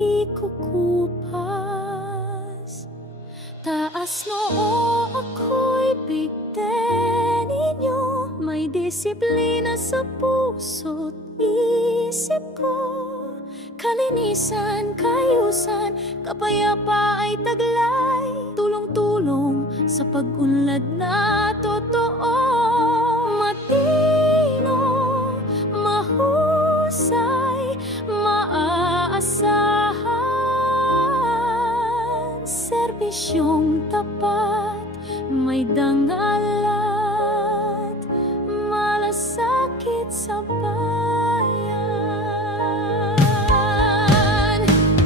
kukupas. Taas noo ako'y bigten ninyo, may disiplina sa puso't isip ko. Kalinisan, kayusan, kapayapa ay taglay, tulong-tulong sa pag-unlad na totoo. Matino, mahusay, maaasahan, serbisyong tapat, may dangal at malasakit sa bayan.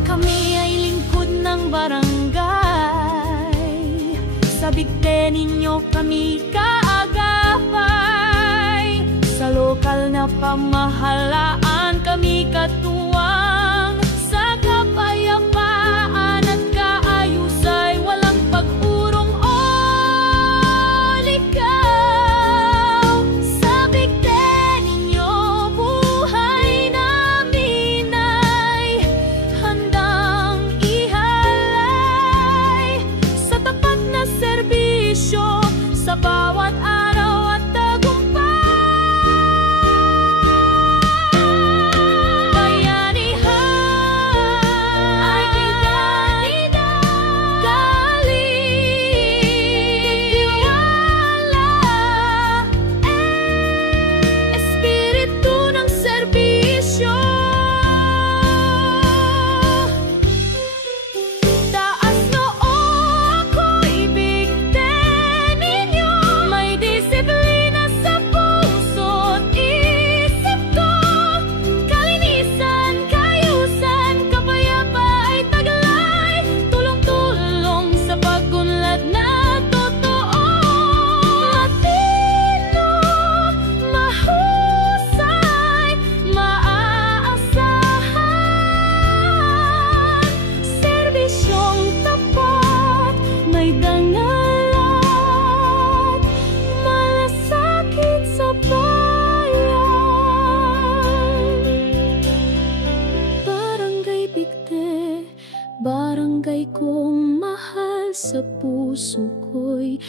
Kami ay lingkod ng barangay, sa bigte ninyo kami kaagapay. Sa lokal na pamahalaan kami katuwang, sa kapayapaan at kaayusay walang pag-urong o ligaw. Sa bigte ninyo buhay namin ay handang ihalay, sa tapat na serbisyo sa bawat araw at tagumpay. Barangay kong mahal, sa puso ko'y